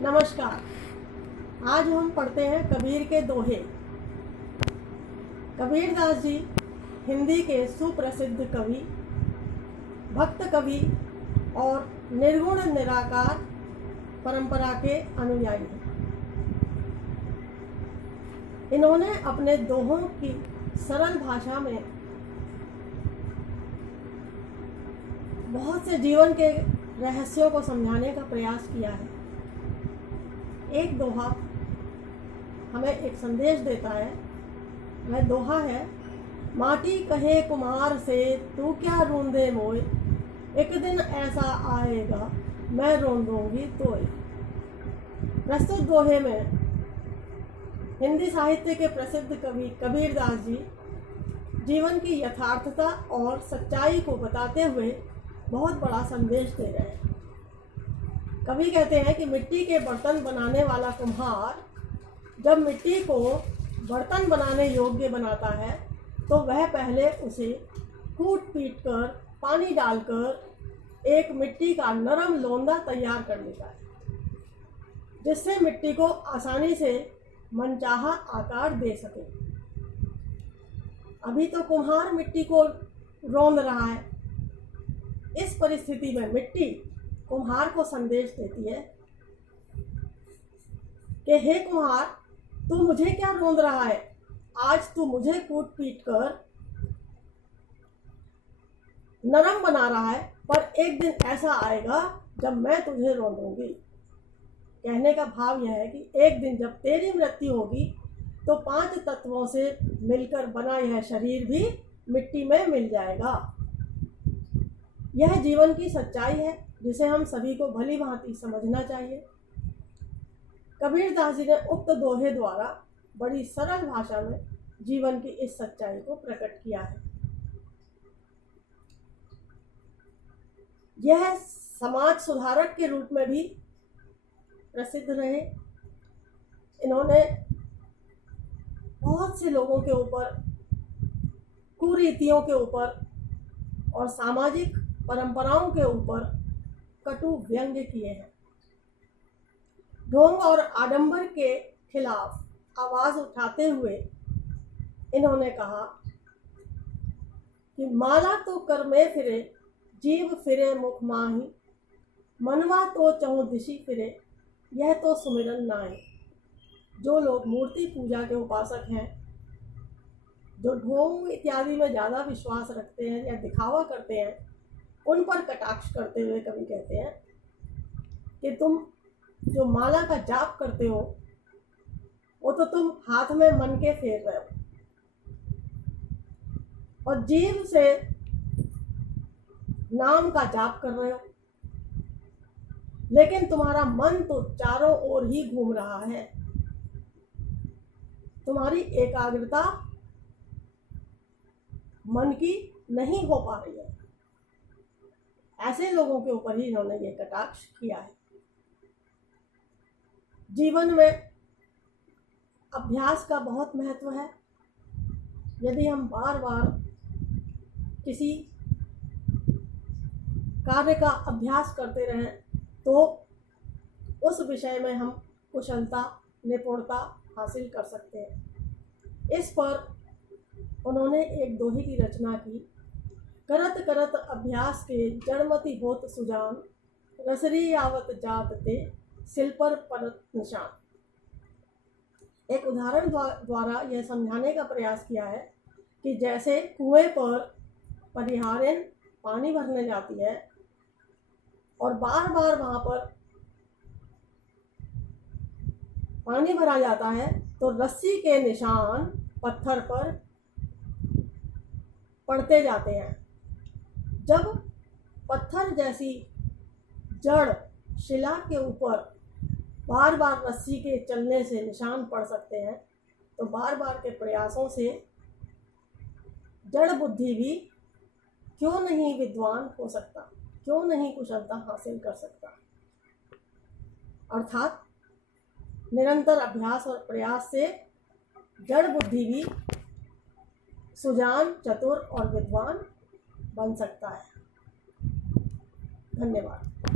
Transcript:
नमस्कार। आज हम पढ़ते हैं कबीर के दोहे। कबीरदास जी हिंदी के सुप्रसिद्ध कवि, भक्त कवि और निर्गुण निराकार परंपरा के अनुयायी हैं। इन्होंने अपने दोहों की सरल भाषा में बहुत से जीवन के रहस्यों को समझाने का प्रयास किया है। एक दोहा हमें एक संदेश देता है। वह दोहा है, माटी कहे कुम्हार से तू क्या रोंदे मोय, एक दिन ऐसा आएगा मैं रोंदूंगी तोय। प्रस्तुत दोहे में हिंदी साहित्य के प्रसिद्ध कवि कबीरदास जी जीवन की यथार्थता और सच्चाई को बताते हुए बहुत बड़ा संदेश दे रहे हैं। कवि कहते हैं कि मिट्टी के बर्तन बनाने वाला कुम्हार जब मिट्टी को बर्तन बनाने योग्य बनाता है तो वह पहले उसे कूट पीट कर पानी डालकर एक मिट्टी का नरम लोंदा तैयार कर लेता है, जिससे मिट्टी को आसानी से मनचाहा आकार दे सके। अभी तो कुम्हार मिट्टी को रौंद रहा है। इस परिस्थिति में मिट्टी कुम्हार को संदेश देती है कि हे कुम्हार, तू मुझे क्या रौंद रहा है? आज तू मुझे कूट पीट कर नरम बना रहा है, पर एक दिन ऐसा आएगा जब मैं तुझे रौंदूंगी। कहने का भाव यह है कि एक दिन जब तेरी मृत्यु होगी तो 5 तत्वों से मिलकर बना यह शरीर भी मिट्टी में मिल जाएगा। यह जीवन की सच्चाई है जिसे हम सभी को भली भांति समझना चाहिए। कबीरदास जी ने उक्त दोहे द्वारा बड़ी सरल भाषा में जीवन की इस सच्चाई को प्रकट किया है। यह समाज सुधारक के रूप में भी प्रसिद्ध रहे। इन्होंने बहुत से लोगों के ऊपर, कुरीतियों के ऊपर और सामाजिक परंपराओं के ऊपर कटु व्यंग्य किए हैं। ढोंग और आडंबर के खिलाफ आवाज उठाते हुए इन्होंने कहा कि माला तो कर में फिरे, जीव फिरे मुख माही, मनवा तो चहुं दिशि फिरे, यह तो सुमिरन नाई। जो लोग मूर्ति पूजा के उपासक हैं, जो ढोंग इत्यादि में ज़्यादा विश्वास रखते हैं या दिखावा करते हैं, उन पर कटाक्ष करते हुए कवि कहते हैं कि तुम जो माला का जाप करते हो वो तो तुम हाथ में मन के फेर रहे हो, और जीभ से नाम का जाप कर रहे हो, लेकिन तुम्हारा मन तो चारों ओर ही घूम रहा है। तुम्हारी एकाग्रता मन की नहीं हो पा रही है। ऐसे लोगों के ऊपर ही इन्होंने ये कटाक्ष किया है। जीवन में अभ्यास का बहुत महत्व है। यदि हम बार बार किसी कार्य का अभ्यास करते रहें तो उस विषय में हम कुशलता, निपुणता हासिल कर सकते हैं। इस पर उन्होंने एक दोहे की रचना की। करत करत अभ्यास के जड़मति होत सुजान, रसरी आवत जात ते सिल पर परत निशान। एक उदाहरण द्वारा यह समझाने का प्रयास किया है कि जैसे कुएं पर परिहारिन पानी भरने जाती है और बार बार वहां पर पानी भरा जाता है तो रस्सी के निशान पत्थर पर पड़ते जाते हैं। जब पत्थर जैसी जड़ शिला के ऊपर बार बार रस्सी के चलने से निशान पड़ सकते हैं, तो बार बार के प्रयासों से जड़ बुद्धि भी क्यों नहीं विद्वान हो सकता, क्यों नहीं कुशलता हासिल कर सकता। अर्थात निरंतर अभ्यास और प्रयास से जड़ बुद्धि भी सुजान, चतुर और विद्वान बन सकता है। धन्यवाद।